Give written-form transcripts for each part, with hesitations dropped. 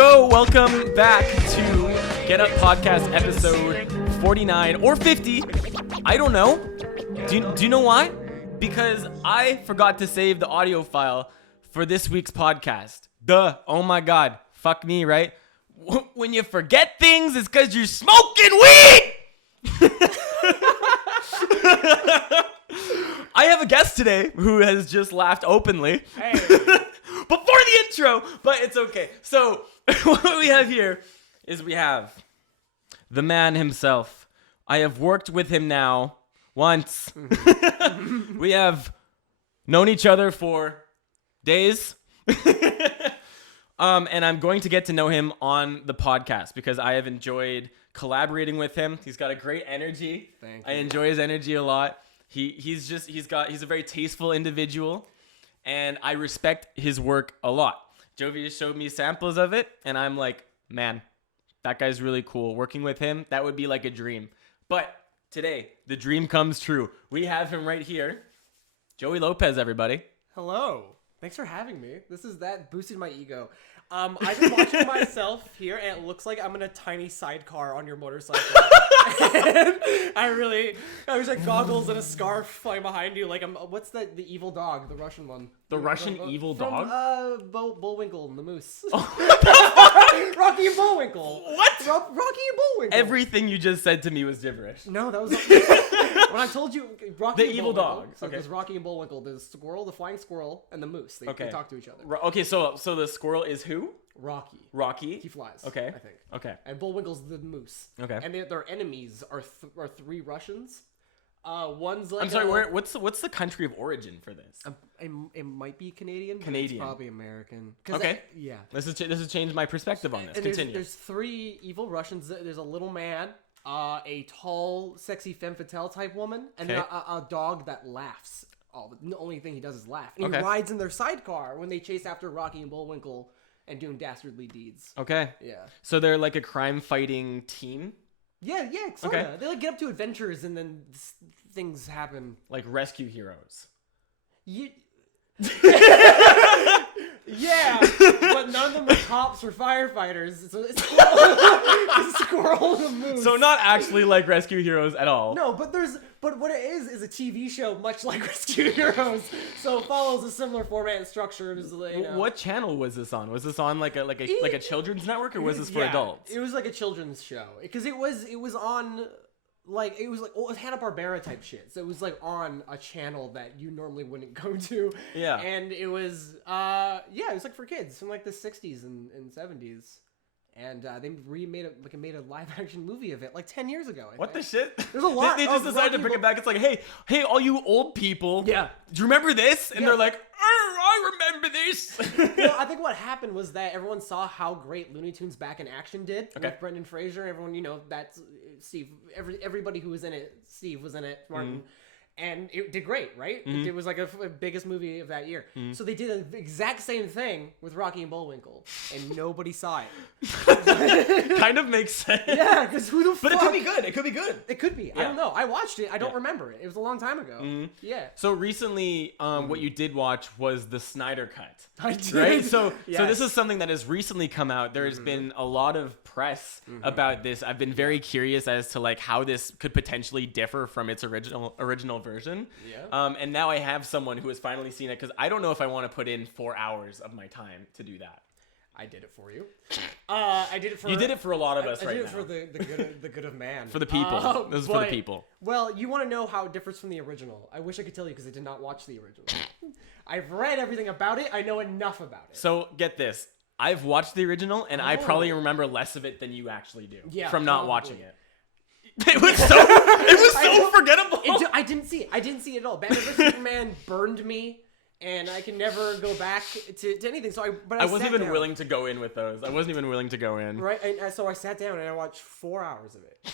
go. Welcome back to Get Up Podcast episode 49 or 50. I don't know. Do you know why? Because I forgot to save the audio file for this week's podcast. Duh. Oh my God. Fuck me, right? When you forget things, it's because you're smoking weed. I have a guest today who has just laughed openly. Hey. Before the intro, but it's okay. So what we have here is we have the man himself. I have worked with him now once. We have known each other for days. And I'm going to get to know him on the podcast because I have enjoyed collaborating with him. He's got a great energy. Thank I you. enjoy his energy a lot. He's a very tasteful individual, and I respect his work a lot. Jovy just showed me samples of it, and I'm like, man, that guy's really cool. Working with him, that would be like a dream. But today, the dream comes true. We have him right here. Joey Lopez, everybody. Hello. Thanks for having me. That boosted my ego. I've been watching myself here, and it looks like I'm in a tiny sidecar on your motorcycle. And I was like goggles and a scarf flying behind you. Like what's the evil dog, the Russian one? The Russian evil dog? Bullwinkle and the Moose. Rocky and Bullwinkle. What? Rocky and Bullwinkle. Everything you just said to me was gibberish. No, that was when I told you Rocky The and evil Bullwinkle. dog. So Okay. there's Rocky and Bullwinkle. There's the squirrel, the flying squirrel, and the moose. They talk to each other. Okay, so the squirrel is who? Rocky. Rocky. He flies. Okay. I think. Okay. And Bullwinkle's the moose. Okay. And their enemies are three Russians. One's like I'm sorry. What's the country of origin for this? it might be Canadian. But Canadian. It's probably American. Okay. Yeah. This has changed my perspective on this. And Continue. there's three evil Russians. There's a little man, a tall, sexy femme fatale type woman, and then Okay. a dog that laughs. The only thing he does is laugh. And Okay. he rides in their sidecar when they chase after Rocky and Bullwinkle and doing dastardly deeds. Okay. Yeah. So they're like a crime-fighting team, Yeah, sorta. Okay. They like get up to adventures and then things happen. like rescue heroes. Yeah, but none of them are cops or firefighters. It's a squirrel and a moose. So not actually like rescue heroes at all. No, but what it is a TV show much like Rescue Heroes. So it follows a similar format and structure. What channel was this on? Was this on like a children's network, or was this for Yeah, adults? It was like a children's show because it was on. It was Hanna-Barbera type shit. So it was like on a channel that you normally wouldn't go to. Yeah. And it was it was like for kids from like the 60s and 70s. And they made a live action movie of it like 10 years ago. What the shit? There's a lot They just of decided to Rocky bring it back. It's like, hey, all you old people. Yeah. Do you remember this? And Yeah. they're like, I remember this. I think what happened was that everyone saw how great Looney Tunes Back in Action did with Brendan Fraser. Everyone, that's Steve. Everybody who was in it, Steve was in it, Martin. And it did great, right? It was like a biggest movie of that year. So they did the exact same thing with Rocky and Bullwinkle, and nobody saw it. Kind of makes sense. Yeah, because who the fuck? But it could be good. It could be good. It could be. I don't know. I watched it. I don't remember it. It was a long time ago. Yeah. So recently, what you did watch was the Snyder Cut. I did. Right? So Yes. this is something that has recently come out. There has been a lot of press about this. I've been very curious as to like how this could potentially differ from its original version. Yeah. And now I have someone who has finally seen it because I don't know if I want to put in 4 hours of my time to do that. I did it for you. I did it for. You did it for a lot of us I right did now. it for the good of man. For the people. This is for the people. Well, you want to know how it differs from the original. I wish I could tell you because I did not watch the original. I've read everything about it. I know enough about it. So get this. I've watched the original and I probably remember less of it than you actually do from not watching it. It was so forgettable. I didn't see it. I didn't see it at all. Batman vs Superman burned me, and I can never go back to anything. So I wasn't even willing to go in with those. I wasn't even willing to go in. Right, and so I sat down and I watched 4 hours of it.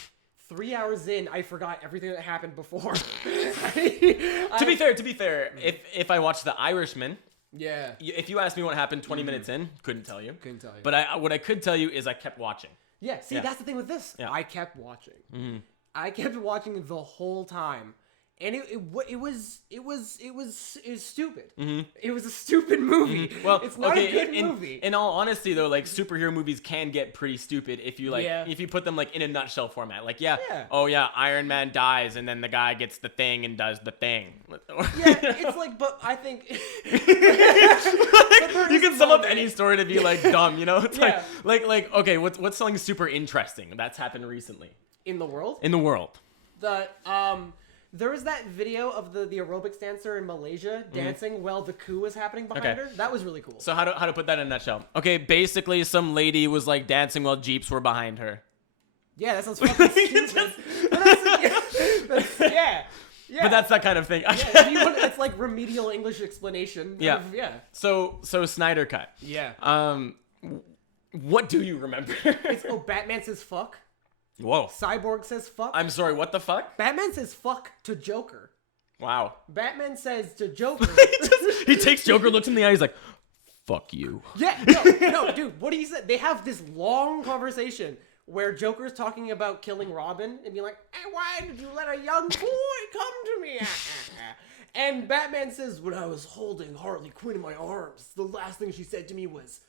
3 hours in, I forgot everything that happened before. To be fair, if I watched The Irishman, yeah, if you asked me what happened 20 minutes in, couldn't tell you. Couldn't tell you. But what I could tell you is I kept watching. Yeah, see, that's the thing with this. Yeah. I kept watching. I kept watching the whole time. And it was stupid. Mm-hmm. It was a stupid movie. Mm-hmm. Well, it's not a good movie. In all honesty, though, like superhero movies can get pretty stupid if you if you put them like in a nutshell format. Like, Iron Man dies, and then the guy gets the thing and does the thing. It's like, but I think you can sum up any story to be like dumb, you know? It's like okay, what's something super interesting that's happened recently in the world? In the world, there was that video of the aerobics dancer in Malaysia dancing while the coup was happening behind her. That was really cool. So how to put that in a nutshell? Okay, basically some lady was like dancing while Jeeps were behind her. Yeah, that sounds fucking stupid. But that's that kind of thing. It's like remedial English explanation. So Snyder Cut. Yeah. What do you remember? Batman says fuck. Whoa. Cyborg says fuck. I'm sorry, what the fuck? Batman says fuck to Joker. Wow. Batman says to Joker. he takes Joker, looks in the eye, he's like, fuck you. Yeah, no, dude, what he said, they have this long conversation where Joker's talking about killing Robin and being like, hey, why did you let a young boy come to me? And Batman says, when I was holding Harley Quinn in my arms, the last thing she said to me was,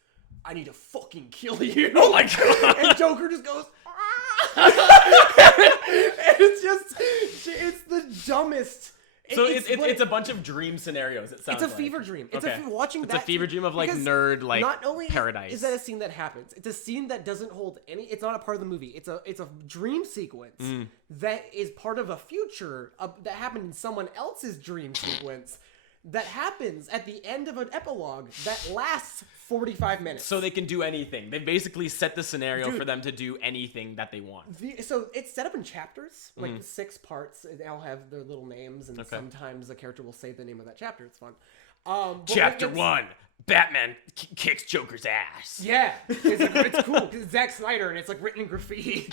I need to fucking kill you. Oh my god. And Joker just goes, and it's the dumbest. So it's a bunch of dream scenarios. It sounds. It's a fever dream. It's It's a fever dream of like nerd like not only paradise. Is that a scene that happens? It's a scene that doesn't hold any. It's not a part of the movie. It's a dream sequence that is part of a future that happened in someone else's dream sequence. That happens at the end of an epilogue that lasts 45 minutes. So they can do anything. They basically set the scenario for them to do anything that they want. So it's set up in chapters, like 6 parts. And they all have their little names, and sometimes the character will say the name of that chapter. It's fun. Chapter 1. Batman kicks Joker's ass. Yeah, it's cool because it's Zack Snyder and it's like written in graffiti.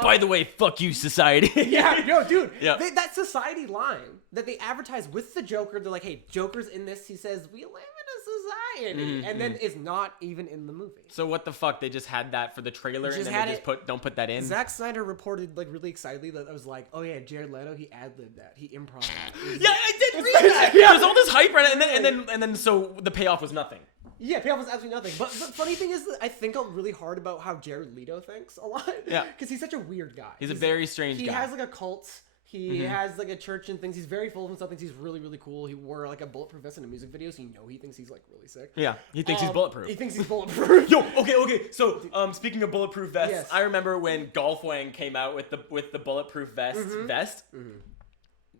By the way, fuck you, society. Dude. Yeah. That society line that they advertise with the Joker, they're like, hey, Joker's in this. He says, we live in a society. And then is not even in the movie. So what the fuck? They just had that for the trailer and then they just don't put that in? Zack Snyder reported like really excitedly that I was like, oh yeah, Jared Leto, he ad-libbed that. He improv that. Yeah, I did read that. There's all this hype right now, and then so the payoff was nothing. Yeah, payoff was absolutely nothing. But the funny thing is that I think really hard about how Jared Leto thinks a lot. Yeah. Because he's such a weird guy. He's a very strange guy. He has like a cult. He has like a church and things. He's very full of himself. Thinks he's really, really cool. He wore like a bulletproof vest in a music video, so he thinks he's like really sick. Yeah, he thinks he's bulletproof. He thinks he's bulletproof. Yo, okay. So, speaking of bulletproof vests, I remember when Golf Wang came out with the bulletproof vest.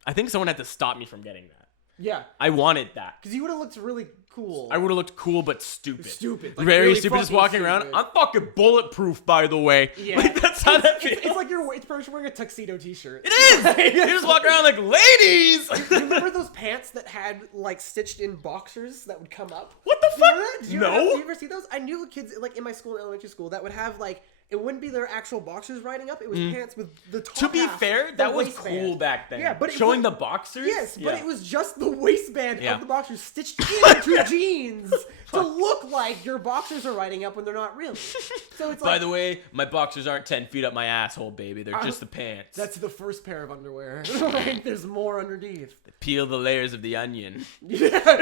I think someone had to stop me from getting that. Yeah. I wanted that. Because you would have looked really cool. I would have looked cool, but stupid. Like very really stupid, just walking around. I'm fucking bulletproof, by the way. Yeah. Like, that's how that feels. It's like it's pretty much wearing a tuxedo t-shirt. It is! You just walk around like, ladies! You remember those pants that had, like, stitched in boxers that would come up? What the fuck? Did you ever see those? I knew kids, like, in my school, in elementary school, that would have, like, it wouldn't be their actual boxers riding up. It was pants with the top. To be half, fair, that was cool back then. Yeah, but showing the boxers. Yes, but it was just the waistband of the boxers stitched into jeans to look like your boxers are riding up when they're not really. So it's like, by the way, my boxers aren't 10 feet up my asshole, baby. They're just the pants. That's the first pair of underwear. Like, there's more underneath. Peel the layers of the onion. Yeah,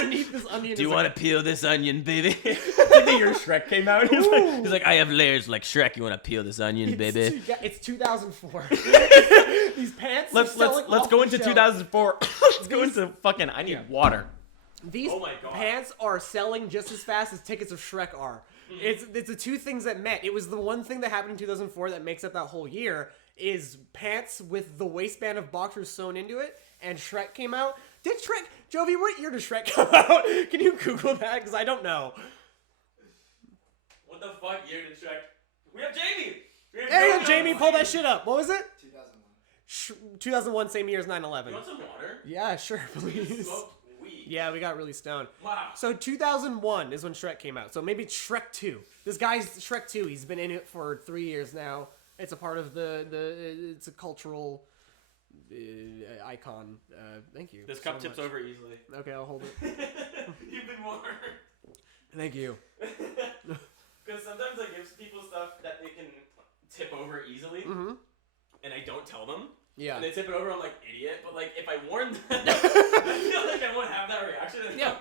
beneath this onion. Do you want to peel this onion, baby? Did you hear Shrek came out? He's like, I have layers like Shrek. You want to peel this onion, baby? It's 2004. These pants. Let's go into 2004. Let's go into fucking. I need water. These pants are selling just as fast as tickets of Shrek are. It's the two things that met. It was the one thing that happened in 2004 that makes up that whole year is pants with the waistband of boxers sewn into it, and Shrek came out. Did Shrek, Jovy, what year did Shrek come out? Can you Google that? Because I don't know. What the fuck year did Shrek? We have Jamie! Hey, Jamie, pull that shit up. What was it? 2001. 2001, same year as 9/11. You want some water? Yeah, sure, please. Yeah, we got really stoned. Wow. So 2001 is when Shrek came out. So maybe Shrek 2. This guy's Shrek 2. He's been in it for 3 years now. It's a part of it's a cultural icon. Thank you. This cup tips over easily. Okay, I'll hold it. You've been warned. Thank you. Because sometimes I give people stuff that they can tip over easily, and I don't tell them. Yeah. And they tip it over, I'm like, idiot. But like, if I warn them, I feel like I won't have that reaction anymore.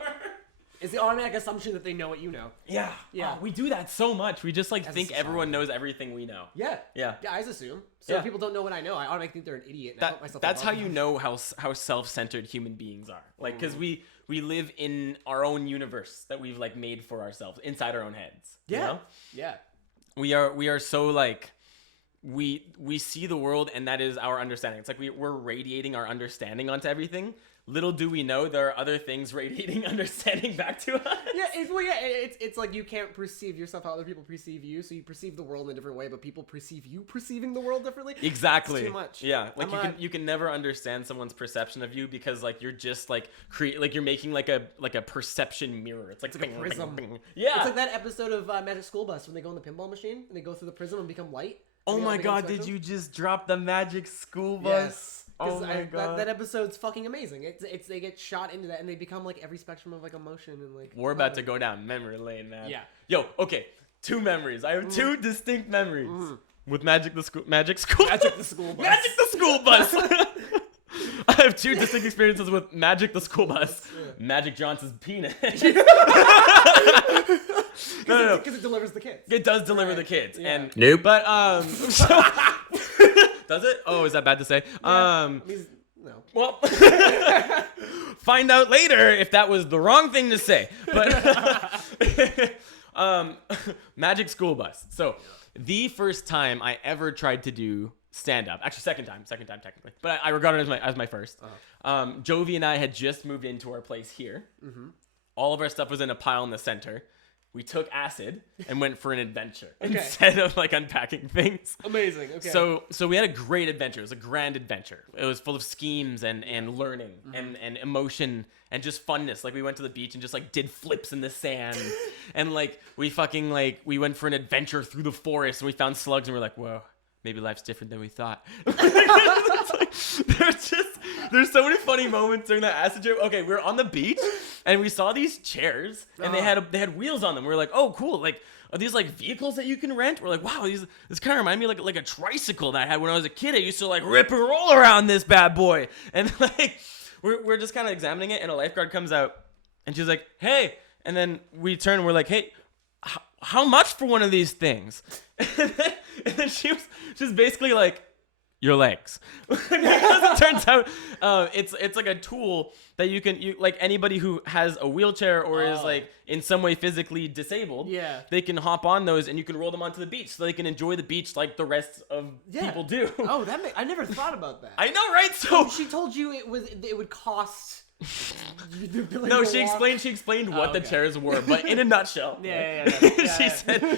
It's the automatic assumption that they know what you know. Yeah. Yeah. Oh, we do that so much. We just like As a think everyone society. knows everything we know. Yeah. Yeah. Guys assume. So Yeah. if people don't know what I know, I automatically think they're an idiot. And I put myself That's how above you them. know how self-centered human beings are. Like, because we live in our own universe that we've like made for ourselves inside our own heads. Yeah. You know? Yeah. We are so like we see the world, and that is our understanding. It's like we're radiating our understanding onto everything. Little do we know there are other things radiating understanding back to us. Yeah, it's like you can't perceive yourself how other people perceive you, so you perceive the world in a different way, but people perceive you perceiving the world differently. Exactly. It's too much. Yeah, like you can never understand someone's perception of you because like you're just like you're making like a perception mirror. It's like, It's like a prism. Yeah. It's like that episode of Magic School Bus when they go in the pinball machine and they go through the prism and become light. Oh my god, did you just drop the Magic School Bus? Yes. Oh my god. That episode's fucking amazing. It's they get shot into that and they become like every spectrum of like emotion and like. We're about to go down memory lane, man. Yeah. Yo, okay, 2 memories. I have 2 distinct memories with Magic the School Bus. Magic the School Bus. Magic the School Bus. I have 2 distinct experiences with Magic the School Bus. Yeah. Magic Johnson's penis. No. Because it delivers the kids. It does deliver the kids. Yeah. And Nope. But does it? Oh, is that bad to say? No. Well, find out later if that was the wrong thing to say. But Magic School Bus. So the first time I ever tried to do stand-up, actually second time technically, but I regard it as my first. Jovy and I had just moved into our place here. All of our stuff was in a pile in the center. We took acid and went for an adventure instead of like unpacking things. Amazing. Okay. So we had a great adventure. It was a grand adventure. It was full of schemes and learning and emotion and just funness. Like we went to the beach and just like did flips in the sand and like we went for an adventure through the forest and we found slugs and we're like, whoa, maybe life's different than we thought. There's so many funny moments during that acid trip. Okay, we were on the beach and we saw these chairs and they had wheels on them. We were like, oh, cool. Like, are these like vehicles that you can rent? We're like, wow, this kind of remind me like a tricycle that I had when I was a kid. I used to like rip and roll around this bad boy. And like, we're just kind of examining it and a lifeguard comes out and she's like, hey. And then we turn and we're like, hey, how much for one of these things? And then she was basically like, your legs. Because it turns out it's like a tool that you like anybody who has a wheelchair or is like in some way physically disabled, they can hop on those and you can roll them onto the beach so they can enjoy the beach like the rest of people do. Oh, I never thought about that. I know, right? So she told you it would cost. No, she explained what the chairs were, but in a nutshell. Yeah.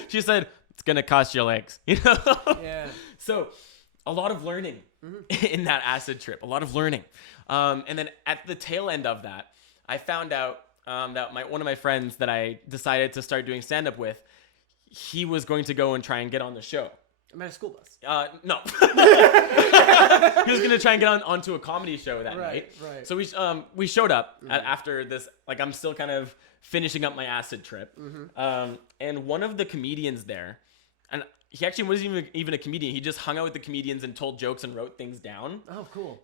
She said it's gonna cost your legs. You know? Yeah. So a lot of learning in that acid trip. A lot of learning. And then at the tail end of that, I found out that one of my friends that I decided to start doing stand-up with, he was going to go and try and get on the show. I'm at a school bus. No. He was going to try and get onto a comedy show that night. Right. So we showed up after this. Like, I'm still kind of finishing up my acid trip. And one of the comedians there, and he actually wasn't even a comedian. He just hung out with the comedians and told jokes and wrote things down. Oh, cool.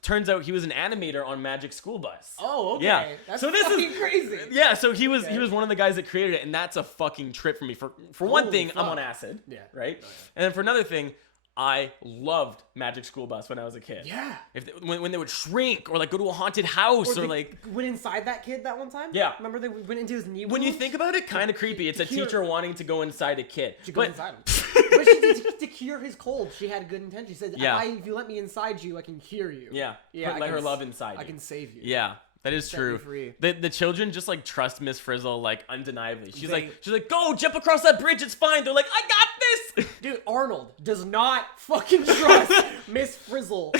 Turns out he was an animator on Magic School Bus. Oh, okay. Yeah. That's so this fucking crazy. Yeah, so he was one of the guys that created it, and that's a fucking trip for me. For one Holy thing, fuck. I'm on acid. Yeah. Right? Oh, yeah. And then for another thing, I loved Magic School Bus when I was a kid. Yeah. When they would shrink or like go to a haunted house or like went inside that kid that one time. Yeah. Remember they went into his knee. when you think about it, kind of creepy. It's a teacher wanting to go inside a kid. She goes inside him. But she did, to cure his cold, she had good intention. She said, if you let me inside you, I can cure you. Yeah. Yeah. Let her love inside I you. can save you. Yeah. That is Set me true. free. The children just like trust Miss Frizzle like undeniably. She's like, go jump across that bridge. It's fine. They're like, I got this. Dude, Arnold does not fucking trust Miss Frizzle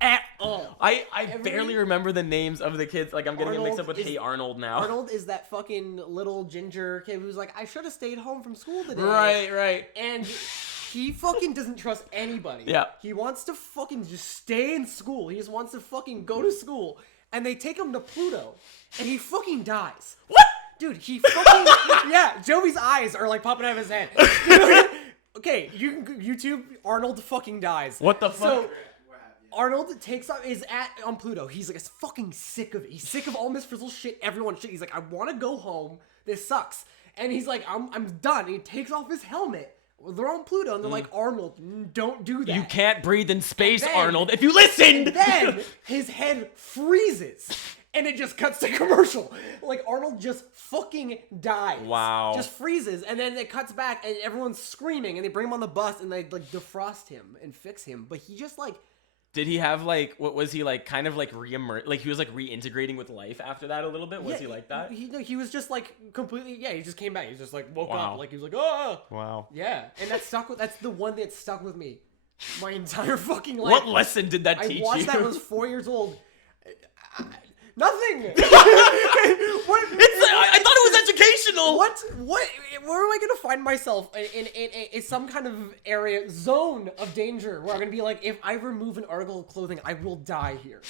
at all. I barely remember the names of the kids. Like I'm getting it mixed up with Hey Arnold now. Arnold is that fucking little ginger kid who's like, I should have stayed home from school today. Right. And he fucking doesn't trust anybody. Yeah. He wants to fucking just stay in school. He just wants to fucking go to school. And they take him to Pluto. And he fucking dies. What? Dude, he fucking... yeah, Joey's eyes are like popping out of his head. Dude, okay, you can YouTube Arnold fucking dies. What the fuck? So, Arnold takes off, is on Pluto. He's like, fucking sick of it. He's sick of all Miss Frizzle's shit, everyone's shit. He's like, I want to go home. This sucks. And he's like, I'm done. And he takes off his helmet. They're on Pluto, and they're like, Arnold, don't do that. You can't breathe in space, Arnold. If you listened! And then his head freezes. And it just cuts to commercial. Like, Arnold just fucking dies. Wow. Just freezes. And then it cuts back, and everyone's screaming. And they bring him on the bus, and they, like, defrost him and fix him. But he just, like... Did he have, like, what was he, like, kind of, like, like, he was, like, reintegrating with life after that a little bit? Was he like that? He was just, like, completely... Yeah, he just came back. He just, like, woke up. Like, he was like, oh! Wow. Yeah. And that's the one that stuck with me my entire fucking life. What lesson did that teach you? I watched that when I was 4 years old. Nothing. I thought it was educational. Where am I gonna find myself in some kind of zone of danger where I'm gonna be like, if I remove an article of clothing, I will die here.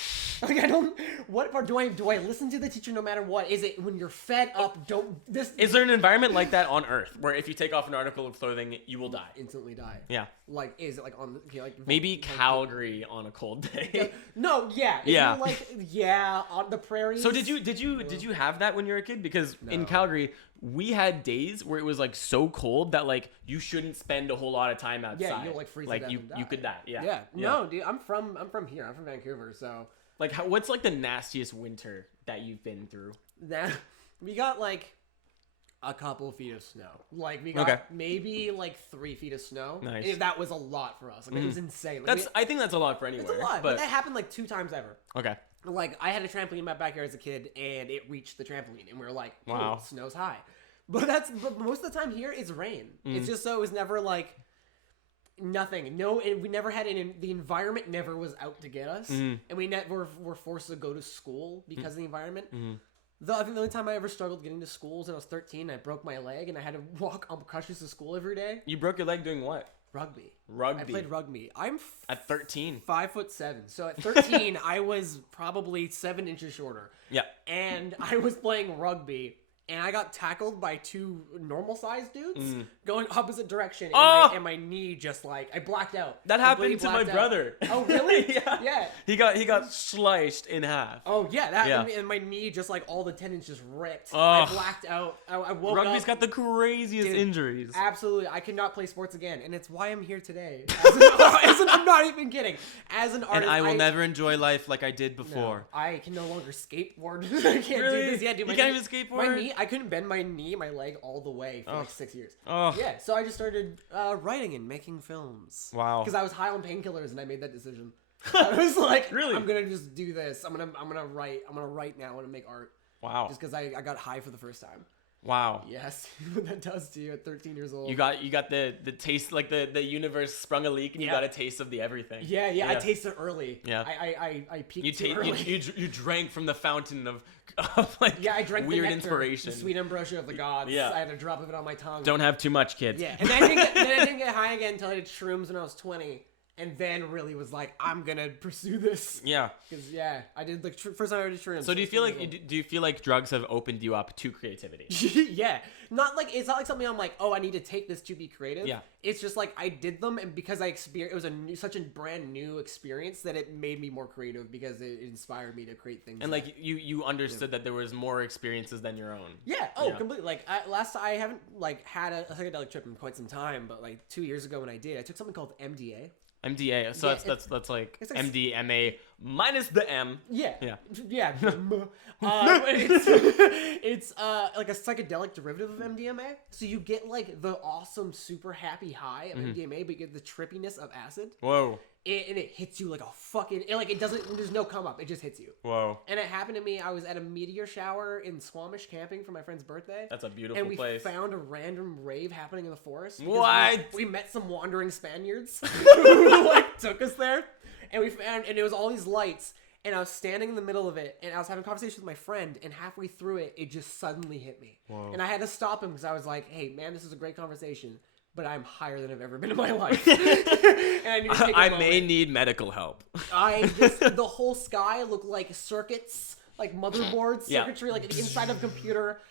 Like, I don't. What part do I listen to the teacher no matter what? Is it when you're fed up? Is there an environment like that on Earth where if you take off an article of clothing, you will die? Instantly die. Yeah. Like, is it like on like maybe Calgary on a cold day? No. Yeah. Yeah. On the prairies. So did you have that when you were a kid? Because in Calgary, we had days where it was like so cold that like you shouldn't spend a whole lot of time outside. Yeah, you'll like freeze to death you and die. you could die. Yeah. Yeah. No, dude, I'm from here. I'm from Vancouver, so like what's like the nastiest winter that you've been through? That we got like a couple feet of snow. Like we got maybe like 3 feet of snow. Nice. That was a lot for us. Like it was insane. Like, I think that's a lot for anywhere. It's a lot, but that happened like 2 times ever. Okay. Like I had a trampoline in my backyard as a kid, and it reached the trampoline, and we were like, "Wow, snow's high." But most of the time here it's rain. It's just so it was never like nothing. No, and we never had the environment never was out to get us, and we never were forced to go to school because of the environment. I think the only time I ever struggled getting to school was when I was 13. I broke my leg, and I had to walk on crutches to school every day. You broke your leg doing what? Rugby. I played rugby. I'm at 13. 5'7". So at 13, I was probably 7 inches shorter. Yeah. And I was playing rugby, and I got tackled by 2 normal-sized dudes going opposite direction, and my knee just like I blacked out. That happened to my brother. Oh really? Yeah. He got sliced in half. Oh yeah, and my knee just like all the tendons just ripped. Oh. I blacked out. I woke up. Rugby's got the craziest injuries. Absolutely, I could not play sports again, and it's why I'm here today. I'm not even kidding. As an artist, and I will never enjoy life like I did before. No, I can no longer skateboard. I can't do this. Yeah, dude. You can't even skateboard. My knee. I couldn't bend my leg all the way for like 6 years. Oh. Yeah, so I just started writing and making films. Wow. Because I was high on painkillers and I made that decision. I was like, really? I'm gonna just do this. I'm gonna write. I'm gonna write now. I'm gonna make art. Wow. Just because I got high for the first time. Wow. Yes, what that does to you at 13 years old. You got the taste, like the universe sprung a leak and you got a taste of the everything. Yeah. I tasted early. Yeah. I peaked too early. You drank from the fountain of like I drank weird the nectar, inspiration. The sweet ambrosia of the gods. Yeah. I had a drop of it on my tongue. Don't have too much, kids. Yeah. And then I didn't get high again until I did shrooms when I was 20. And then really was like, I'm gonna pursue this. Yeah. Because I did like first time I did shrooms. So do you feel like drugs have opened you up to creativity? Yeah. It's not like something I'm like, oh, I need to take this to be creative. Yeah. It's just like I did them, and because it was such a brand new experience that it made me more creative because it inspired me to create things. And like you understood that there was more experiences than your own. Yeah. Oh, completely. Like I haven't like had a psychedelic trip in quite some time, but like 2 years ago when I did, I took something called MDA. MDA, so that's like MDMA minus the M. Yeah. Yeah. It's like a psychedelic derivative of MDMA. So you get like the awesome, super happy high of MDMA, but you get the trippiness of acid. Whoa. And it hits you like a fucking... it doesn't... There's no come up. It just hits you. Whoa. And it happened to me. I was at a meteor shower in Squamish camping for my friend's birthday. That's a beautiful place. And we found a random rave happening in the forest. What? We met some wandering Spaniards who like took us there. And it was all these lights. And I was standing in the middle of it. And I was having a conversation with my friend. And halfway through it, it just suddenly hit me. Whoa. And I had to stop him because I was like, hey, man, this is a great conversation. But I'm higher than I've ever been in my life. And I need to take a moment. may need medical help. The whole sky looked like circuits, like motherboard circuitry, like the inside of a computer.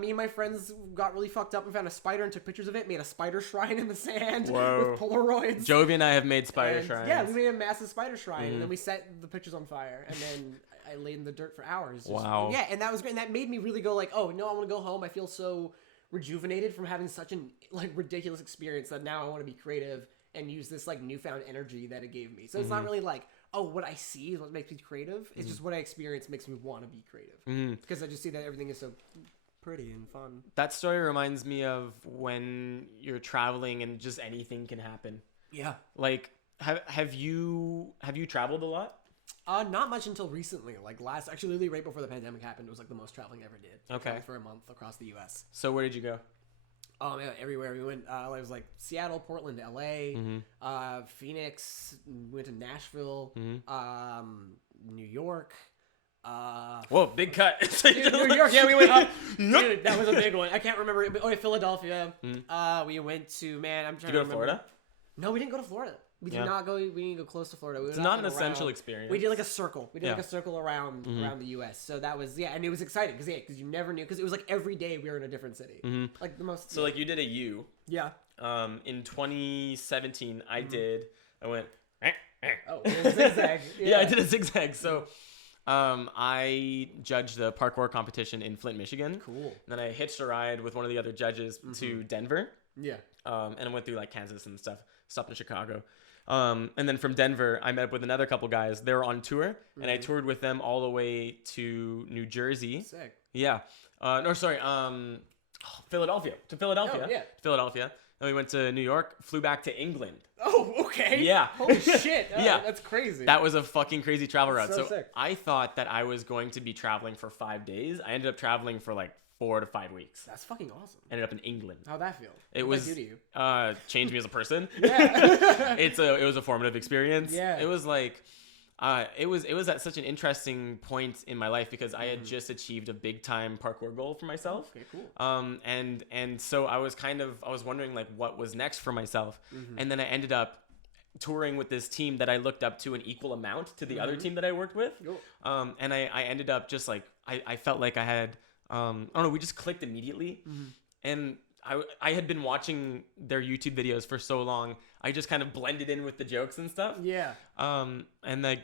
Me and my friends got really fucked up and found a spider and took pictures of it. Made a spider shrine in the sand Whoa. with Polaroids. Jovy and I have made spider shrines. Yeah, we made a massive spider shrine, and then we set the pictures on fire, and then I laid in the dirt for hours. Wow. Yeah, and that was great. And that made me really go like, oh no, I want to go home. I feel so rejuvenated from having such an like ridiculous experience that now I want to be creative and use this like newfound energy that it gave me. So it's not really like, oh, what I see is what makes me creative. It's just what I experience makes me want to be creative because I just see that everything is so pretty and fun. That story reminds me of when you're traveling and just anything can happen. Yeah. Like, have you traveled a lot? Not much until recently. Like actually literally right before the pandemic happened, it was like the most traveling I ever did. Okay. Traveled for a month across the U.S. So where did you go? Yeah, everywhere we went. It was like Seattle, Portland, LA, Phoenix. We went to Nashville, New York. Whoa, big cut. New York. Yeah, we went up. Dude, that was a big one. I can't remember. Oh, yeah, Philadelphia. We went to I'm trying to remember. Did you go to Florida? No, we didn't go to Florida. We did not go. We didn't go close to Florida. It's not an essential experience. We did like a circle. We did like a circle around the U.S. So that was and it was exciting because you never knew because it was like every day we were in a different city. Like the most. So like you did a U. Yeah. In 2017, I went. Oh, it was a zigzag. Yeah, I did a zigzag. So. I judged the parkour competition in Flint, Michigan. Cool. And then I hitched a ride with one of the other judges to Denver. Yeah. And I went through like Kansas and stuff. Stopped in Chicago. And then from Denver, I met up with another couple guys. They were on tour, and I toured with them all the way to New Jersey. Sick. Yeah. Philadelphia. To Philadelphia. Oh, yeah. Philadelphia. And we went to New York, flew back to England. Oh, okay. Yeah. Holy shit. Yeah. That's crazy. That was a fucking crazy travel route. So sick. I thought that I was going to be traveling for 5 days. I ended up traveling for like 4 to 5 weeks. That's fucking awesome. Ended up in England. How'd that feel? It What was did that do to you? changed me as a person. Yeah. It was a formative experience. Yeah. It was like it was at such an interesting point in my life because I had just achieved a big time parkour goal for myself. Okay, cool. And so I was wondering like what was next for myself. And then I ended up touring with this team that I looked up to an equal amount to the other team that I worked with. Cool. And I ended up just like I felt like I had I don't know, we just clicked immediately. And I had been watching their YouTube videos for so long. I just kind of blended in with the jokes and stuff. Yeah. And like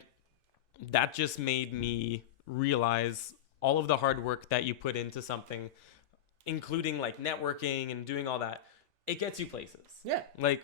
that just made me realize all of the hard work that you put into something, including like networking and doing all that. It gets you places. Yeah. Like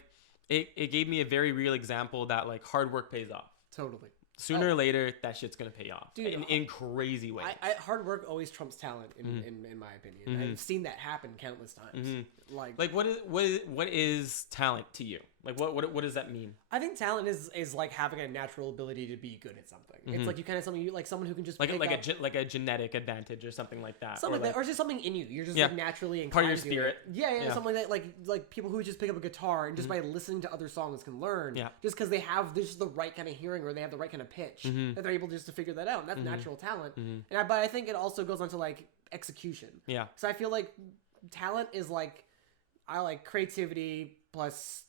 it gave me a very real example that like hard work pays off. Totally. Sooner or later, that shit's gonna pay off. Dude, in crazy ways. Hard work always trumps talent, in my opinion. I've seen that happen countless times. Like what is talent to you? Like what does that mean? I think talent is like having a natural ability to be good at something. It's like you kind of someone who can just like pick like a genetic advantage or something like that. Something like that, or just something in you. You're just like naturally inclined part of your to spirit. it. Yeah, something like that. Like people who just pick up a guitar and just by listening to other songs can learn. Yeah. Just because they have just the right kind of hearing or they have the right kind of pitch that they're able just to figure that out. And that's natural talent. But I think it also goes on to like execution. Yeah. So I feel like talent is like I like creativity plus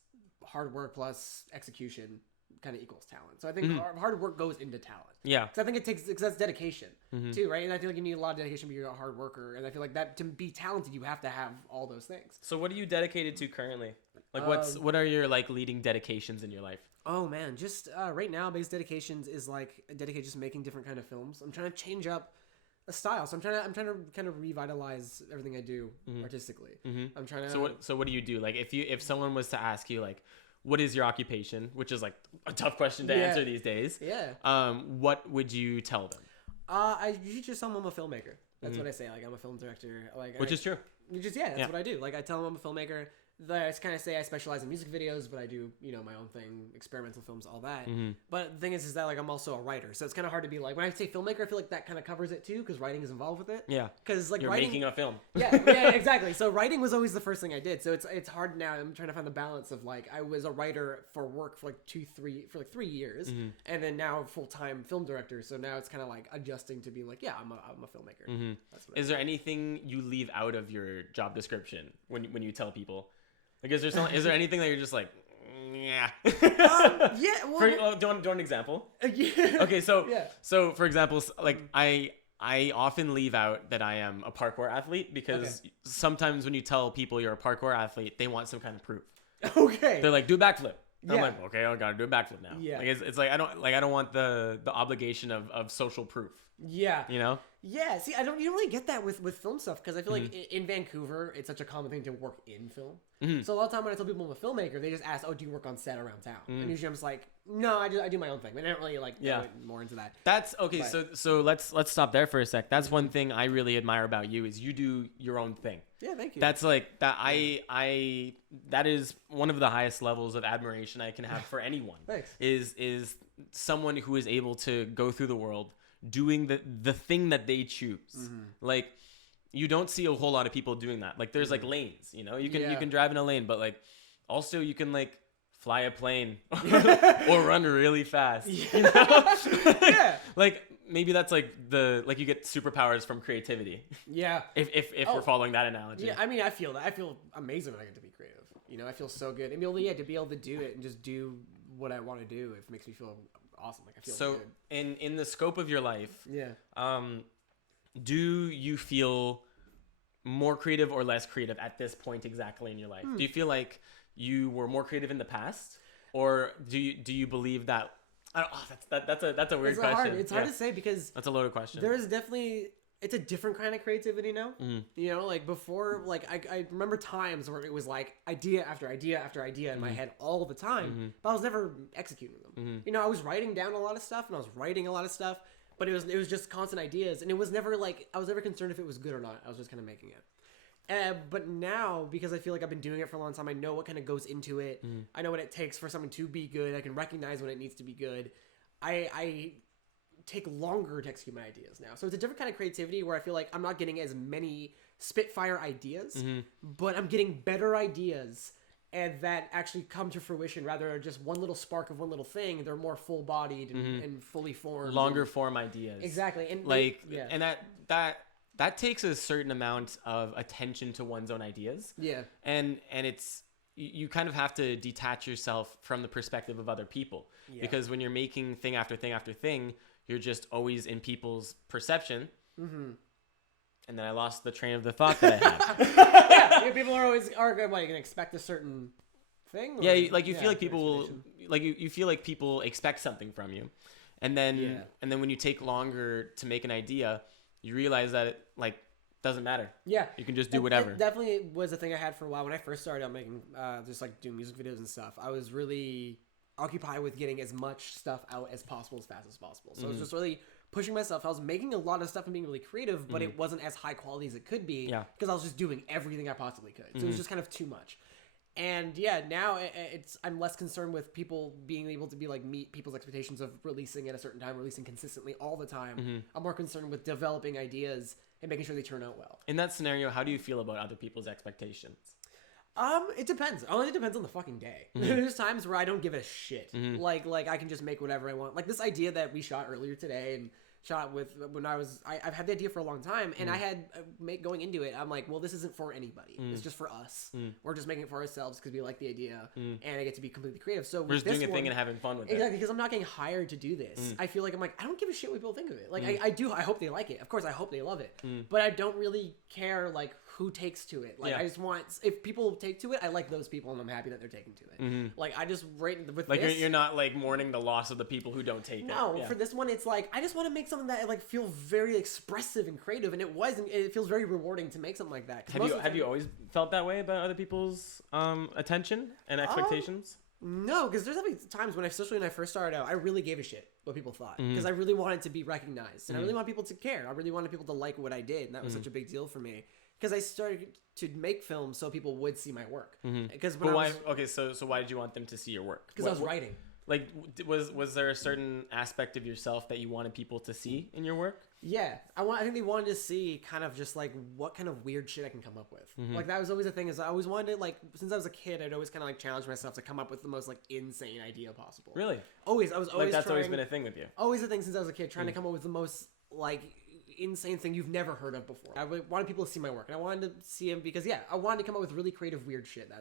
hard work plus execution kind of equals talent. So I think hard work goes into talent. Yeah. Because I think it takes, because that's dedication too, right? And I feel like you need a lot of dedication, but you're a hard worker. And I feel like that to be talented, you have to have all those things. So what are you dedicated to currently? Like what are your like leading dedications in your life? Oh man, just right now, biggest dedications is like dedicated just making different kind of films. I'm trying to change up a style, so I'm trying to kind of revitalize everything I do artistically. I'm trying to. So what do you do? Like if someone was to ask you like, what is your occupation? Which is like a tough question to answer these days. Yeah. What would you tell them? I usually just tell them I'm a filmmaker. That's what I say. Like I'm a film director. Like which is true. That's what I do. Like I tell them I'm a filmmaker. I kind of say I specialize in music videos, but I do, my own thing, experimental films, all that. But the thing is that like I'm also a writer, so it's kind of hard to be like when I say filmmaker, I feel like that kind of covers it too because writing is involved with it. Yeah, because like you're writing, making a film. yeah, exactly. So writing was always the first thing I did. So it's hard now. I'm trying to find the balance of like I was a writer for work for like 3 years, and then now full time film director. So now it's kind of like adjusting to being like, yeah, I'm a filmmaker. That's what is there anything you leave out of your job description when you tell people? Like, is there anything that you're just like, yeah? Yeah. Well, do you want an example? yeah. Okay, so for example, like I I often leave out that I am a parkour athlete because sometimes when you tell people you're a parkour athlete, they want some kind of proof. Okay. They're like, do a backflip. Yeah. I'm like, okay, I gotta do a backflip now. Yeah. Like it's like I don't want the obligation of social proof. Yeah. You know? Yeah. See, you don't really get that with film stuff because I feel like in Vancouver, it's such a common thing to work in film. So a lot of time when I tell people I'm a filmmaker, they just ask, "Oh, do you work on set around town?" And usually I'm just like, "No, I do my own thing." But I don't really like go more into that. That's okay. But, so let's stop there for a sec. That's one thing I really admire about you is you do your own thing. Yeah, thank you. That's like that. I that is one of the highest levels of admiration I can have for anyone. Thanks. Is someone who is able to go through the world doing the thing that they choose. Like you don't see a whole lot of people doing that. Like there's like lanes, you know, you can drive in a lane, but like also you can like fly a plane or run really fast. You know? Like maybe that's like you get superpowers from creativity. Yeah. If we're following that analogy. Yeah, I mean I feel that. I feel amazing when I get to be creative. You know, I feel so good. And to be able to do it and just do what I want to do, it makes me feel awesome. Like I feel so good. in the scope of your life, do you feel more creative or less creative at this point exactly in your life? Do you feel like you were more creative in the past, or do you believe that? That's a weird question. It's hard to say because that's a loaded question. There is definitely it's a different kind of creativity now. You know, like before, like I remember times where it was like idea after idea after idea in my head all the time, but I was never executing them. You know, I was writing down a lot of stuff and I was writing a lot of stuff, but it was just constant ideas, and it was never like I was never concerned if it was good or not. I was just kind of making it. But now, because I feel like I've been doing it for a long time, I know what kind of goes into it. I know what it takes for something to be good. I can recognize when it needs to be good. I take longer to execute my ideas now. So it's a different kind of creativity where I feel like I'm not getting as many Spitfire ideas, but I'm getting better ideas and that actually come to fruition rather than just one little spark of one little thing. They're more full-bodied and fully formed. Longer form ideas. Exactly. And and that takes a certain amount of attention to one's own ideas. Yeah. And it's you kind of have to detach yourself from the perspective of other people. Yeah. Because when you're making thing after thing after thing, you're just always in people's perception. And then I lost the train of the thought that I had. Yeah, people are going to expect a certain thing. Or, you feel like people will, like you feel like people expect something from you, and then when you take longer to make an idea, you realize that it doesn't matter. Yeah, you can just do whatever. It definitely was a thing I had for a while when I first started out making just like doing music videos and stuff. I was really occupied with getting as much stuff out as possible as fast as possible. So it was just really pushing myself. I was making a lot of stuff and being really creative, but it wasn't as high quality as it could be because I was just doing everything I possibly could. So it was just kind of too much. And now I'm less concerned with people being able to be like meet people's expectations of releasing at a certain time, releasing consistently all the time. I'm more concerned with developing ideas and making sure they turn out well. In that scenario, how do you feel about other people's expectations? It depends. It depends on the fucking day. There's times where I don't give a shit. Like I can just make whatever I want. Like this idea that we shot earlier today and shot with when I've had the idea for a long time, and I had going into it, I'm like, well, this isn't for anybody. It's just for us. We're just making it for ourselves because we like the idea, and I get to be completely creative. So we're just doing a thing and having fun with it. Exactly, because I'm not getting hired to do this. I feel like I don't give a shit what people think of it. Like I do. I hope they like it. Of course, I hope they love it. But I don't really care who takes to it. I just want, if people take to it, I like those people and I'm happy that they're taking to it. I just rate with this. You're not mourning the loss of the people who don't take it. No, for this one, it's I just want to make something that feels very expressive and creative, and it feels very rewarding to make something like that. Have you always felt that way about other people's attention and expectations? No, because there's definitely times especially when I first started out, I really gave a shit what people thought because I really wanted to be recognized and I really wanted people to care. I really wanted people to like what I did, and that was such a big deal for me. Because I started to make films so people would see my work. So why did you want them to see your work? Because I was writing. Was there a certain aspect of yourself that you wanted people to see in your work? Yeah, I think they wanted to see kind of just what kind of weird shit I can come up with. That was always a thing. Is I always wanted to since I was a kid, I'd always kind of challenge myself to come up with the most insane idea possible. Really? Always. I was always that's always been a thing with you. Always a thing since I was a kid, trying to come up with the most insane thing you've never heard of before. I wanted people to see my work, and I wanted to see them because I wanted to come up with really creative, weird shit.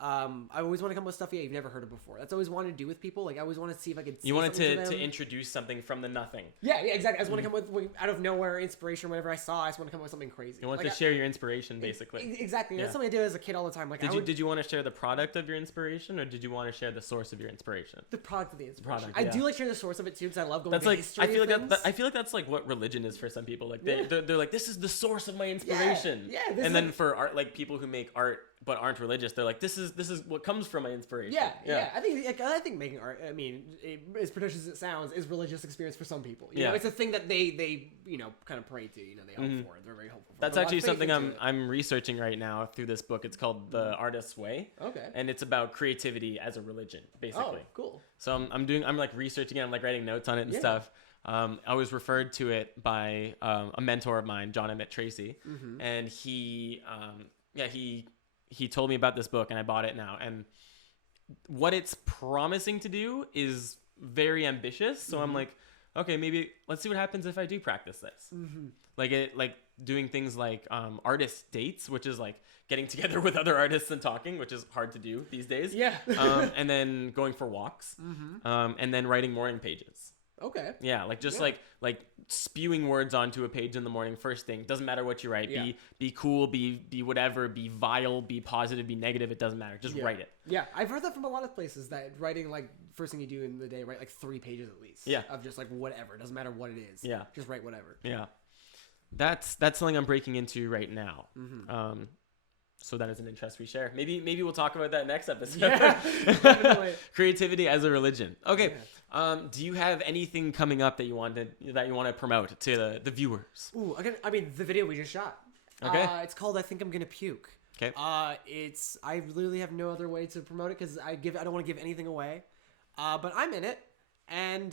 I always want to come up with stuff you've never heard of before. That's always wanted to do with people. Like I always want to see if I could. You wanted to introduce something from the nothing. Yeah, exactly. I just want to come with out of nowhere inspiration. Whenever I saw, I just want to come up with something crazy. You want to share your inspiration, basically. Exactly. That's something I did as a kid all the time. Like, did you want to share the product of your inspiration, or did you want to share the source of your inspiration? The product of the inspiration. I do like sharing the source of it too, because I love going. That's to like history I feel like that's like what religion is for some people. Like they're like, this is the source of my inspiration. Yeah. And then for art, like people who make art but aren't religious, they're like, this is what comes from my inspiration. Yeah. I think making art, I mean, as pretentious as it sounds, is religious experience for some people. You know, it's a thing that they kind of pray to. You know, they hope for. They're very hopeful for. That's actually something I'm researching right now through this book. It's called The Artist's Way. Okay. And it's about creativity as a religion, basically. Oh, cool. So I'm like researching it. I'm like writing notes on it and stuff. I was referred to it by a mentor of mine, John Emmett Tracy, and he told me about this book, and I bought it now. And what it's promising to do is very ambitious. So I'm like, okay, maybe let's see what happens if I do practice this. Like doing things like artist dates, which is like getting together with other artists and talking, which is hard to do these days. Yeah. And then going for walks, and then writing morning pages. Okay. Yeah, like just like spewing words onto a page in the morning first thing. Doesn't matter what you write. Yeah. Be cool, be whatever, be vile, be positive, be negative, it doesn't matter. Just write it. Yeah, I've heard that from a lot of places, that writing, like, first thing you do in the day, write like 3 pages at least. Yeah. Of just like whatever. Doesn't matter what it is. Yeah. Just write whatever. Yeah. That's something I'm breaking into right now. So that is an interest we share. Maybe we'll talk about that next episode. Yeah, definitely. Creativity as a religion. Okay. Yeah. Do you have anything coming up that you want to promote to the viewers? Ooh, I mean the video we just shot. Okay. It's called I Think I'm Gonna Puke. Okay. I literally have no other way to promote it because I don't want to give anything away. But I'm in it. And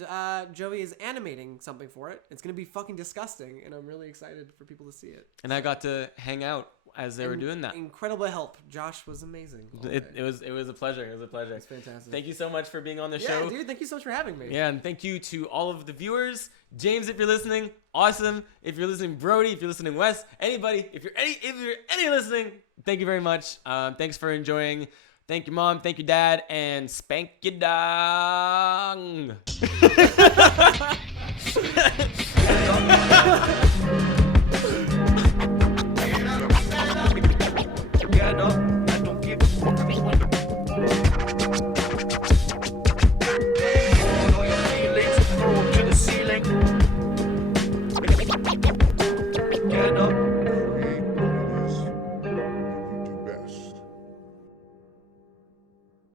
Jovy is animating something for it. It's going to be fucking disgusting, and I'm really excited for people to see it. And I got to hang out as they were doing that. Incredible help. Josh was amazing. It was a pleasure. It was a pleasure. It's fantastic. Thank you so much for being on the show. Yeah, dude. Thank you so much for having me. Yeah, and thank you to all of the viewers. James, if you're listening, awesome. If you're listening, Brody, if you're listening, Wes, anybody, if you're any listening, thank you very much. Thanks for enjoying. Thank you, Mom. Thank you, Dad. And spank your dong.